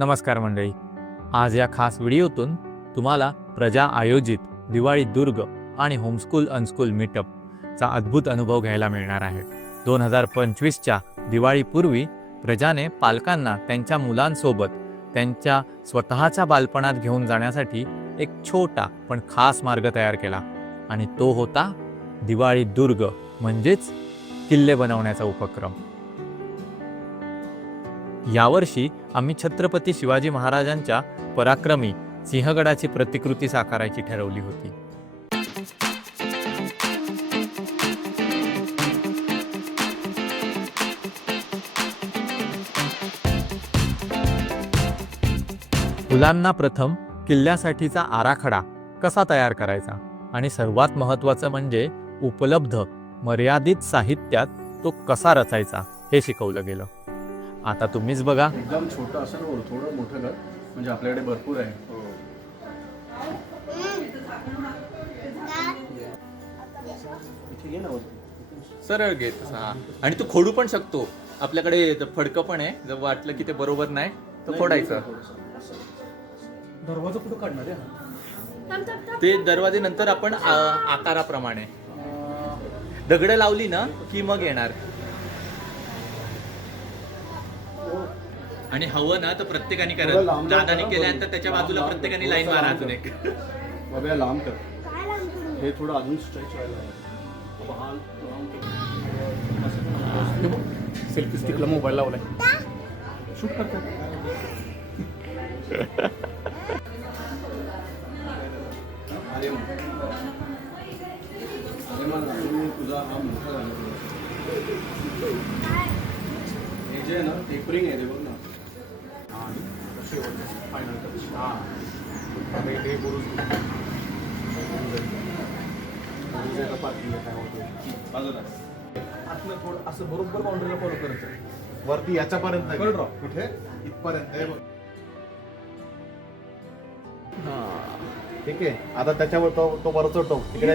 नमस्कार मंडळी, आज या खास व्हिडिओतून तुम्हाला प्रजा आयोजित दिवाळी दुर्ग आणि होमस्कूल अनस्कूल मीटअपचा अद्भुत अनुभव घ्यायला मिळणार आहे. 2025च्या दिवाळीपूर्वी प्रजाने पालकांना त्यांच्या मुलांसोबत त्यांच्या स्वतःच्या बालपणात घेऊन जाण्यासाठी एक छोटा पण खास मार्ग तयार केला आणि तो होता दिवाळी दुर्ग म्हणजेच किल्ले बनवण्याचा उपक्रम. यावर्षी आम्ही छत्रपती शिवाजी महाराजांच्या पराक्रमी सिंहगडाची प्रतिकृती साकारायची ठरवली होती. मुलांना प्रथम किल्ल्यासाठीचा आराखडा कसा तयार करायचा आणि सर्वात महत्त्वाचं म्हणजे उपलब्ध मर्यादित साहित्यात तो कसा रचायचा हे शिकवलं गेलं. आता तुम्हीच बघा. एकदम छोटं असं ना, थोडं मोठं घर म्हणजे आपल्याकडे भरपूर आहे. सरळ घे तसा आणि तू खोडू पण शकतो. आपल्याकडे फडकं पण आहे, जर वाटलं की ते बरोबर नाही तर फोडायचं. दरवाजा कुठं काढणार आहे? ते दरवाजे नंतर आपण आकाराप्रमाणे दगड लावली ना की मग येणार. आणि हवं ना तर प्रत्येकाने करत. दादाने केल्यानंतर त्याच्या बाजूला प्रत्येकाने लाईन मारा अजून एक. बाबा लांब कर, हे थोडं अजून स्ट्रेच व्हायला. सेल्फी स्टिकला मोबाईल लावलाय, शूट करतात. तुझा हा मोठा झाला. हे जे आहे ना टेपरिंग आहे, बघ ना. Final touch. हे बुरुज बाजूला आतलं थोडं असं बरोबर बाउंड्रीला फॉलो करायचं. वरती याच्यापर्यंत कळलं? कुठे इथपर्यंत हे बघ. ठीक आहे. आता त्याच्यावर तो वरचा टोक तिकडे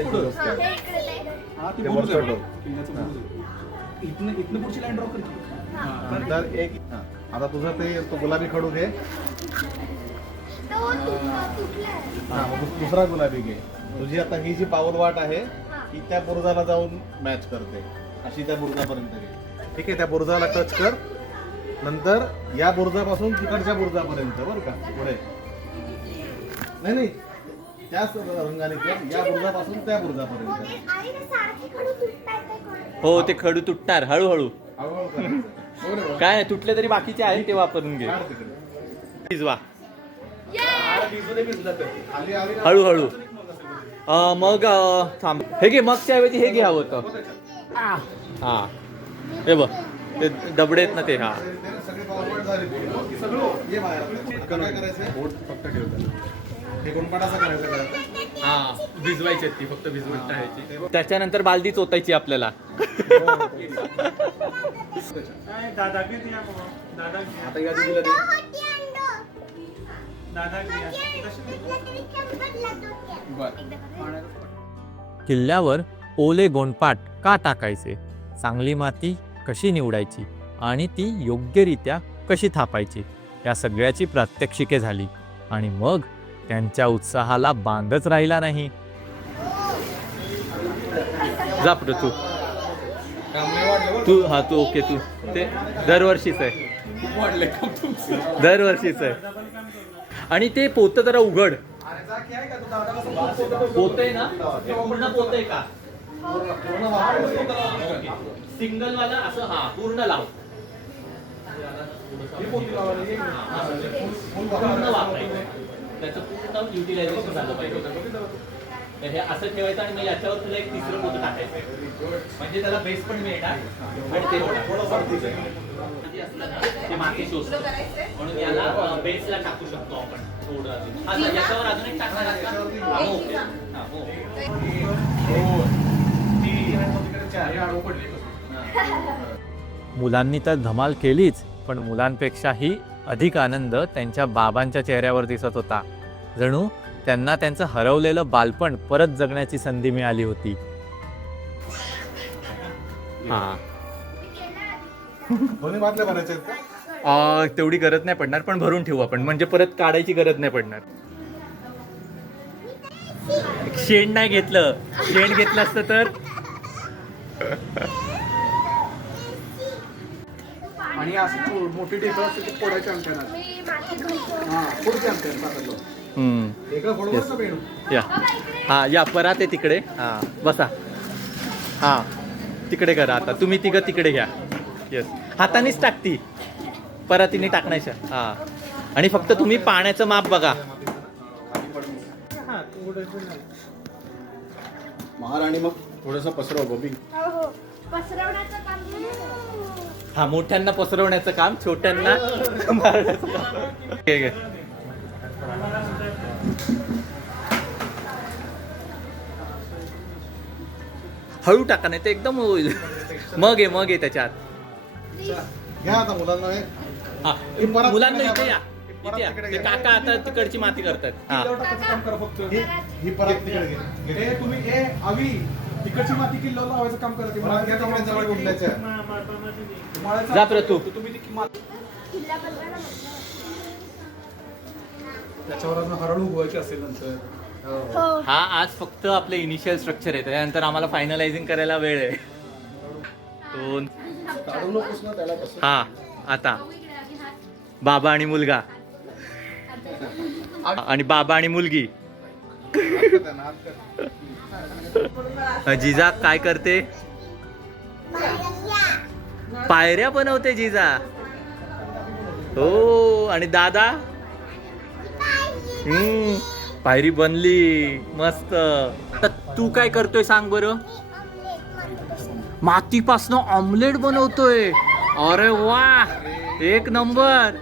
हा ते ते बुरुज वरचं आहे. टोक. किल्ल्याचं बुरुज आहे. इथनं पुढची लाईन ड्रॉ करायची. नंतर एक आता तुझं ते तो गुलाबी खडू घे. मग दुसरा गुलाबी घे. तुझी आता ही जी पाऊल वाट आहे ती त्या बुरुजाला जाऊन मॅच करते. अशी त्या बुरुजापर्यंत घे. ठीक आहे. त्या बुरुजाला टच कर. नंतर या बुरुजापासून तिकडच्या बुरुजापर्यंत बरं का पुढे. नाही त्याच रंगाने कर. या बुरुजापासून त्या बुरुजापर्यंत. हो, ते खडू तुटणार हळूहळू. हळूहळू करायचं. काय तुटले तरी बाकीचे आहेत ते वापरून घे. काढ तिकडे. भिजवा खाली आली ना. हळूहळू. मग थांब, हे घे. मगच्या ऐवजी हे घ्यावं होतं. हा हे बघ, ते डबडे आहेत ना ते. हा सगळे पावरवाट झाले. सगळं ये बाहेर. आता काय करायचंय? बोट फक्त ठेवतात. हे गोंडपाटाचं करायचं का? हा, भिजवायची ती फक्त भिजवून टाकायची. त्याच्यानंतर बालदी चोतायची आपल्याला. आता या दिदीला दे. किल्ल्यावर ओले गोंडपाट का टाकायचे, चांगली माती कशी निवडायची आणि ती योग्यरित्या कशी थापायची या सगळ्याची प्रात्यक्षिके झाली. आणि मग त्यांच्या उत्साहाला बांधच राहिला नाही. जा तू तू हा तू ओके. तू ते दरवर्षीच आहे, दरवर्षीच आहे. आणि ते पोतं जरा उघड. पोत आहे ना, ते पूर्ण पोत आहे का? सिंगल वाला असं. हा पूर्ण लाव. पूर्ण वापरायचं, त्याचं पूर्ण युटिलायझेशन झालं पाहिजे. तर हे असं ठेवायचं आणि मग याच्यावर तुला एक तिसरं पोतं टाकायचं म्हणजे त्याला बेस पण मिळणार आणि ते ते माती शोषतं. म्हणून याला बेसला टाकू शकतो आपण थोडं अजून. याच्यावर अजून एक टाकणार. मुलांनी तर धमाल केलीच, पण मुलांपेक्षाही अधिक आनंद त्यांच्या बाबांच्या चेहऱ्यावर दिसत होता. जणू त्यांना त्यांचं हरवलेलं बालपण परत जगण्याची संधी मिळाली होती. हा दोन्ही बाटल्या भरायच्या आहेत का? तेवढी गरज नाही पडणार, पण भरून ठेवू आपण, म्हणजे परत काढायची गरज नाही पडणार. शेण नाही घेतलं, शेण घेतलं असतं तर. आणि असं मोठी टेबल असते ते फोडायचे अंगठ्यानं. हा फोडते अंगठ्यानं पातळ. एका फोडवर का पेणू? या हा या परात आहे तिकडे. हा बसा. हा तिकडे करा आता, तुम्ही तिघं तिकडे घ्या. येस, हातानेच टाकती, परातीने टाकण्याच्या. हा आणि फक्त तुम्ही पाण्याचं माप बघा. महाराणी मग थोडंसं पसरव बबी. हा मोठ्यांना पसरवण्याचं काम, छोट्यांना मारण्याचं काम. घे, घे. हळू टाका नाही ते एकदम होईल. मग आहे त्याच्यात. घ्या आता मुलांना हे. हा हे परत मुलांना तिकडे इथे या, घ्या. इथे या. परत ते तिकडे काका आता तिकडची माती करतात. हा किल्ल्यावर टाकायचं काम करा फक्त. ही परत तिकडे घे. हे तुम्ही हे आवी तिकडची माती किल्ल्यावर लावायचं काम करा. ते परत घ्या तिकडे जवळ कुंडल्याच्या. मळायचं जा प्रतू. तर तुम्ही ती माती त्याच्यावर अजून हरळ उगवायची असेल नंतर. हा आज फक्त आपले इनिशियल स्ट्रक्चर आहे, त्याच्यानंतर आम्हाला फायनलायझिंग करायला वेळ आहे. 2 काढू नकोस ना त्याला तसं. हा आता बाबा आणि मुलगा आणि बाबा आणि मुलगी. हात कर, हात कर. जिजा काय करते? पायऱ्या बनवते जिजा. हो आणि दादा पायरी बनली मस्त. तर तू काय करतोय सांग बरं? मातीपासनं ऑमलेट बनवतोय. अरे वा, एक नंबर.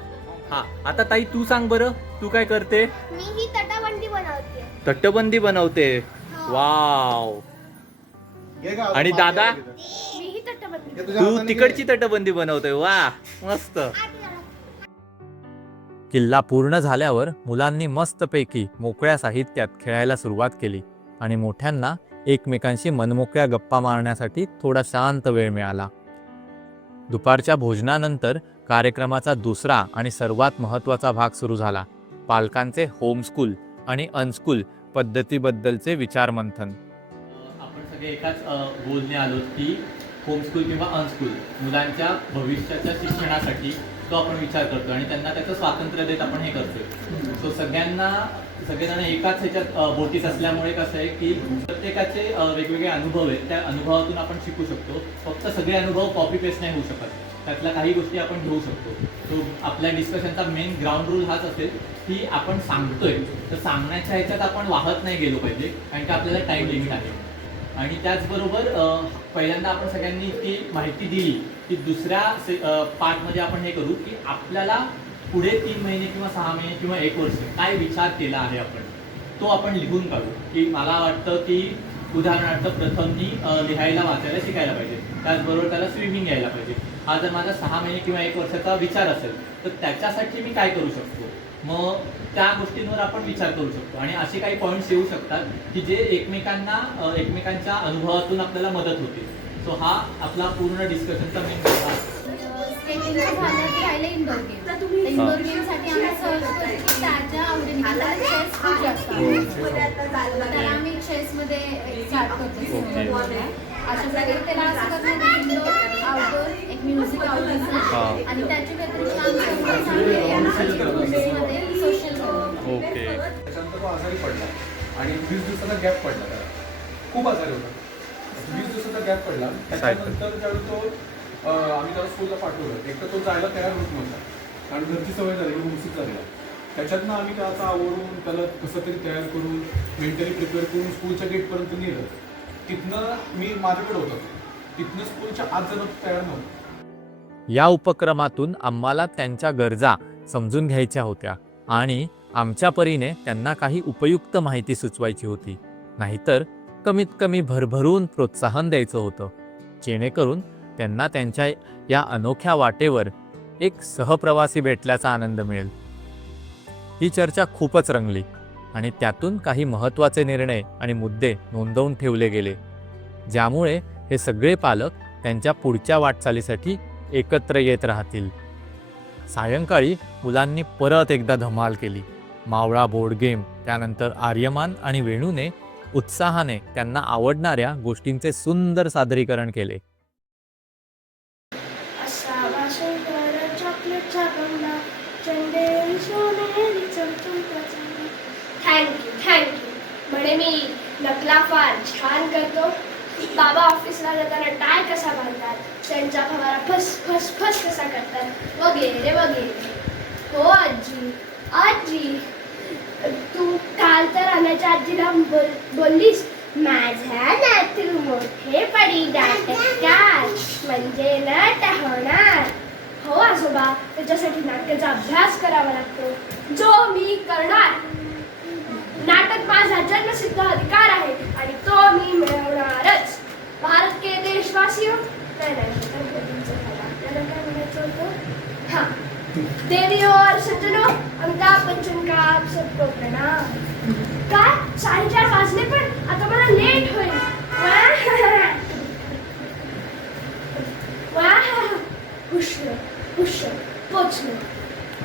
हा आता ताई तू सांग बरं, तू काय करते? मी ही तटबंदी बनवते. तटबंदी बनवते. वाव. घे का, आणि दादा? मी ही तटबंदी. हे तुझ्या तू हाताने तिकडची घे. तटबंदी बनवतोय. वा मस्त. किल्ला पूर्ण झाल्यावर मुलांनी मस्तपैकी मोकळ्या साहित्यात खेळायला सुरुवात केली आणि मोठ्यांना एकमेकांशी मनमोकळ्या गप्पा मारण्यासाठी थोडा शांत वेळ मिळाला. दुपारच्या भोजनानंतर कार्यक्रमाचा दुसरा आणि सर्वात महत्त्वाचा भाग सुरू झाला. पालकांचे होमस्कूल आणि अनस्कूल पद्धतीबद्दलचे विचारमंथन. आपण सगळे एकाच बोलणे आलो की होमस्कूल किंवा अनस्कूल मुलांच्या भविष्याच्या शिक्षणासाठी तो आपण विचार करतो आणि त्यांना त्याचं स्वातंत्र्य देत आपण हे करतोय. सो सगळेजण एकाच ह्याच्यात बोटीत असल्यामुळे कसं आहे की प्रत्येकाचे वेगवेगळे अनुभव आहेत, त्या अनुभवातून आपण शिकू शकतो. फक्त सगळे अनुभव कॉपी पेस्ट नाही होऊ शकत, त्यातल्या काही गोष्टी आपण घेऊ शकतो. सो आपल्या डिस्कशनचा मेन ग्राउंड रूल हाच असेल की आपण सांगतोय तर सांगण्याच्या ह्याच्यात आपण वाहत नाही गेलो पाहिजे, कारण की आपल्याला टाईम लिमिट आहे. आणि त्याचबरोबर पहिल्यांदा आपण सगळ्यांनी ती माहिती दिली की दुसऱ्या पार्टमध्ये आपण हे करू की आपल्याला पुढे 3 महिने किंवा 6 महिने किंवा 1 वर्ष काय विचार केला आहे आपण, तो आपण लिहून काढू. की मला वाटतं की उदाहरणार्थ प्रथमनी लिहायला वाचायला शिकायला पाहिजे, त्याचबरोबर त्याला स्विमिंग यायला पाहिजे. हा जर माझा 6 महिने किंवा 1 वर्षाचा विचार असेल तर त्याच्यासाठी मी काय करू शकतो, मग त्या गोष्टींवर आपण विचार करू शकतो. आणि असे काही पॉईंट्स येऊ शकतात की जे एकमेकांच्या अनुभवातून आपल्याला मदत होते. सो हा आपला पूर्ण डिस्कशनचा मेन भाग. स्केटिंग झालं की राहिले इंडोर गेम. इंडोर गेमसाठी आम्ही सर्च करतो की त्याच्या आवडीने चेस खूप जास्त आवडतो. तर आम्ही चेसमध्ये स्टार्ट करतो. अशा प्रकारे त्याला असं करणार इंडोर आउटडोर एक म्युझिक आवडतं आणि त्याच्या व्यतिरिक्त आम्ही सोशल ओके. त्याच्यानंतर तो आजारी पडला आणि 20 दिवसाचा गॅप पडला त्याला. खूप आजारी होता. 20 दिवसाचा गॅप पडला. त्याच्यानंतर ज्यावेळी तो आम्ही त्याला स्कूलला पाठवलं, एक तर तो जायला तयार होत नव्हता आणि घरची सवय झाली, मुसीत झालेला. त्याच्यातनं आम्ही त्याचा आवरून त्याला कसं तरी तयार करून मेंटली प्रिपेअर करून स्कूलच्या गेटपर्यंत नेलं. तिथनं मी माझ्याकडे होतो, तिथनं स्कूलच्या आत जाणं तयार नव्हतं. या उपक्रमातून आम्हाला त्यांच्या गरजा समजून घ्यायच्या होत्या आणि आमच्या परीने त्यांना काही उपयुक्त माहिती सुचवायची होती. नाहीतर कमीत कमी भरभरून प्रोत्साहन द्यायचं होतं, जेणेकरून त्यांना त्यांच्या या अनोख्या वाटेवर एक सहप्रवासी भेटल्याचा आनंद मिळेल. ही चर्चा खूपच रंगली आणि त्यातून काही महत्त्वाचे निर्णय आणि मुद्दे नोंदवून ठेवले गेले, ज्यामुळे हे सगळे पालक त्यांच्या पुढच्या वाटचालीसाठी एकत्र येत राहतील. सायंकाळी मुलांनी परत एकदा धमाल केली. मावळा बोर्ड गेम, त्यानंतर आर्यमान आणि वेणूने उत्साहाने त्यांना आवडणाऱ्या गोष्टींचे सुंदर सादरीकरण केले. असावा शंकर चॉकलेटचा बंगला, चंदेरी सोनेरी चमचमता चांदी. थँक्यू म्हणे मी नकला फार छान करतो. बाबा ऑफिसला जाताना टाय कसा बांधतात, त्यांचा फवारा फस फस फस कसा करतात, वगैरे वगैरे. हो आजी तू काल तर आल्याच्या आजीला बोललीस माझ्या नातू मोठे पडी नाटककार म्हणजे नट होणार. हो आजोबा, त्याच्यासाठी नाट्याचा अभ्यास करावा लागतो, जो मी करणार. नाटक माझा जन्मसिद्ध अधिकार आहे आणि तो मी मिळवणारच. भारत के देशवासियों, आपल्याला काय म्हणायचं होतं? हा, देवी और सज्जनों, अमिताभ बच्चन का आप सबको प्रणाम. काय 4:30 वाजले पण आता मला लेट होईल. हुश पोचलो.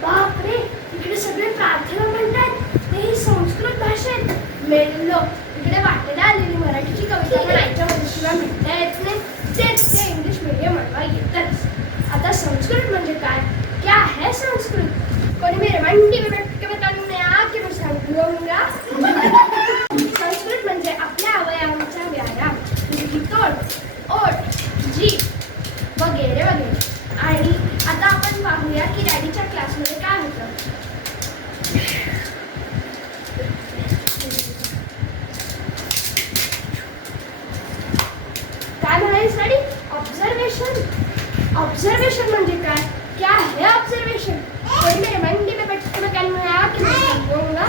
बापरे, इकडे सगळे प्रार्थना म्हणतात, तेही संस्कृत भाषेत. मेलो, इकडे वाटेला आलेली मराठीची कविता म्हणायच्या वंशीला म्हणता येत नाही, तेच ते इंग्लिश मीडियम म्हणवा येतच. आता संस्कृत म्हणजे काय? क्या है संस्कृत? कोणी मेरे मंडी में बैठ के बताऊंगा कि मैं सांगूंगा. संस्कृत म्हणजे आपल्या अवयवांचा व्यायाम, जसे तोंड, ओठ, जीभ वगैरे वगैरे. आणि आता आपण पाहूया की डॅडीच्या क्लासमध्ये काय होतं. काय म्हणालीस डॅडी? ऑब्झर्वेशन म्हणजे काय? क्या है ऑब्झर्वेशन? कोणी मेरे मंडी में बैठ के बताऊंगा कि मैं सांगूंगा.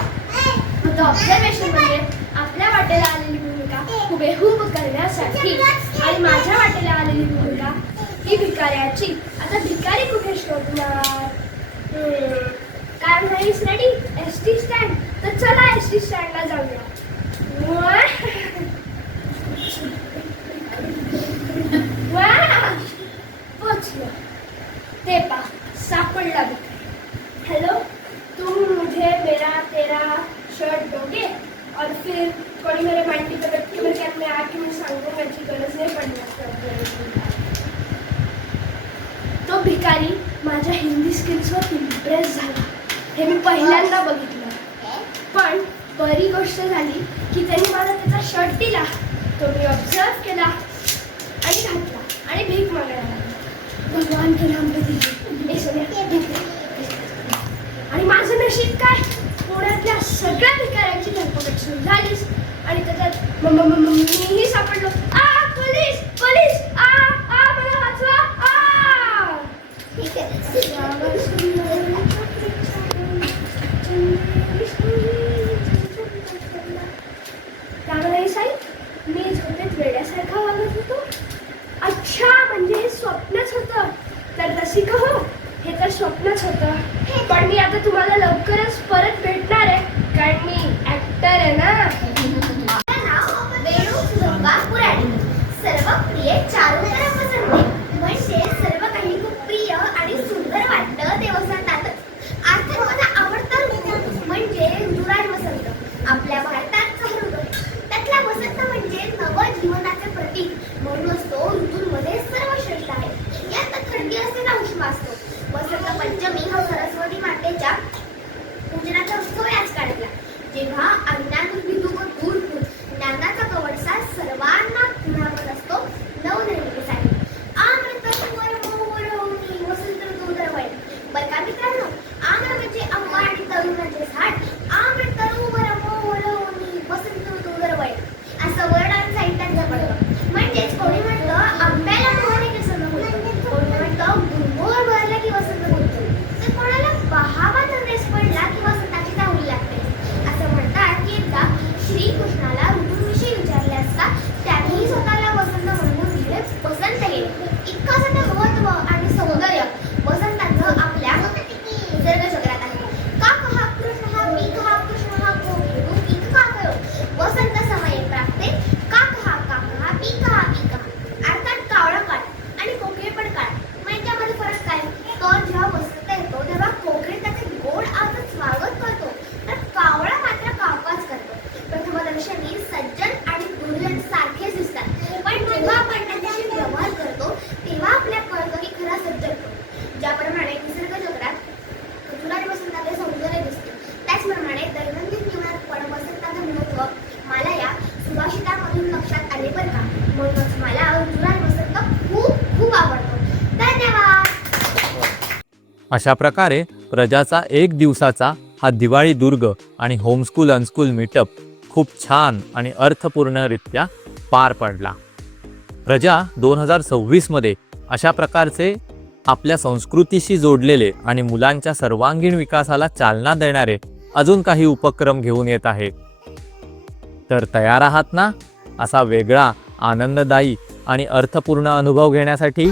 आता ऑब्झर्वेशन म्हणजे आपल्या वाटेला आलेली भूमिका हुबेहूब करण्यासाठी. आणि माझ्या वाटेला आलेली भूमिका ही भिकाऱ्याची. आता भिकारी कुठे शोधणार? काय म्हणालीस रेडी? ST stand. तर चला एसटी स्टँडला जाऊया. पोचलो. ते पा सापडला भिकारी. हेलो, तुम मुझे मेरा तेरा शर्ट दोगे? और फिर कोणी मेरे मांडी पे बैठ के मेरे में आके मैं सांगूंगा याची गरज नाही पडणार. तो भिकारी माझ्या हिंदी स्किल्सवर इम्प्रेस झाला. हे मी पहिल्यांदा बघितलं. पण बरी गोष्ट झाली की त्यांनी मला त्याचा शर्ट दिला, तो मी ऑब्झर्व केला आणि घातला आणि भीक मागायला लागला. भगवान के नाम पे दिली. आणि माझं नशीब काय, पुण्यातल्या सगळ्या भिकाऱ्यांची धरपकड सुरू झालीस आणि त्याच्यात मीही सापडलो. आ पोलीस पोलीस, आ आ मला वाचवा. आ त्यामुळे साई मी झोपेत वेड्यासारखा वागत होतो. अच्छा, म्हणजे हे स्वप्नच होतं. तर रसिका हो, हे तर स्वप्नच होतं. पण मी आता तुम्हाला लवकरच परत भेटणार आहे, कारण मी ऍक्टर आहे ना. वेणू सुरंगा पुराणी. सर्व प्रिय चारुतर वसंते, म्हणजे सर्व काही खूप प्रिय आणि सुंदर वाटतं ते वसंतातच. अर्थात माझा आवडता ऋतू म्हणजे ऋतुराज वसंत, आपल्या भारताचा ऋतू. त्यातला वसंत म्हणजे नवजीवनाचे प्रतीक म्हणूनच तो ऋतूंमध्ये सर्वश्रेष्ठ आहे. यात थंडी असते ना उष्मा असतो. वसंत पंचमी हा सरस्वती मातेच्या पूजनाचा उत्सव याच काढला, जेव्हा अज्ञान दूर ज्ञानाचा कवडसा सर्वांना खुणावत असतो नवनिर्मितीसाठी. आम्र तरुवर मोहरवणी वसंत ऋतू दरवळ. बरं का मित्रांनो, आम्र म्हणजे आंबा आणि तरुणाचे झाड. आम्र तरुवर मोहरवणी वसंत ऋतू दरवळ असं वर्ड आणि साहित्यात जपडलं. म्हणजेच कोणी म्हणतं आंब्याला मोहर की वसंत बोलतो, कोणी म्हणतं गुंगोर भरला की वसंत बोलतो, तर कोणाला पहावा नव्हेस पडला की वसंताची चाहुली लागते. असं म्हणतात की एकदा श्रीकृष्णाला ऋतूंविषयी विचारले असता त्यांनीही स्वतःला वसंत म्हणून दिले, वसंत गेले. इतकं सगळं महत्व आणि सौंदर्य वसंताचं आपल्या निसर्ग चक्रात आहे. का पहा, कृष्ण अशा प्रकारे प्रजाचा एक दिवसाचा हा दिवाळी दुर्ग आणि होमस्कूल अनस्कूल मीटअप खूप छान आणि अर्थपूर्णरित्या पार पडला. प्रजा 2026मध्ये अशा प्रकारचे आपल्या संस्कृतीशी जोडलेले आणि मुलांच्या सर्वांगीण विकासाला चालना देणारे अजून काही उपक्रम घेऊन येत आहे. तर तयार आहात ना असा वेगळा, आनंददायी आणि अर्थपूर्ण अनुभव घेण्यासाठी?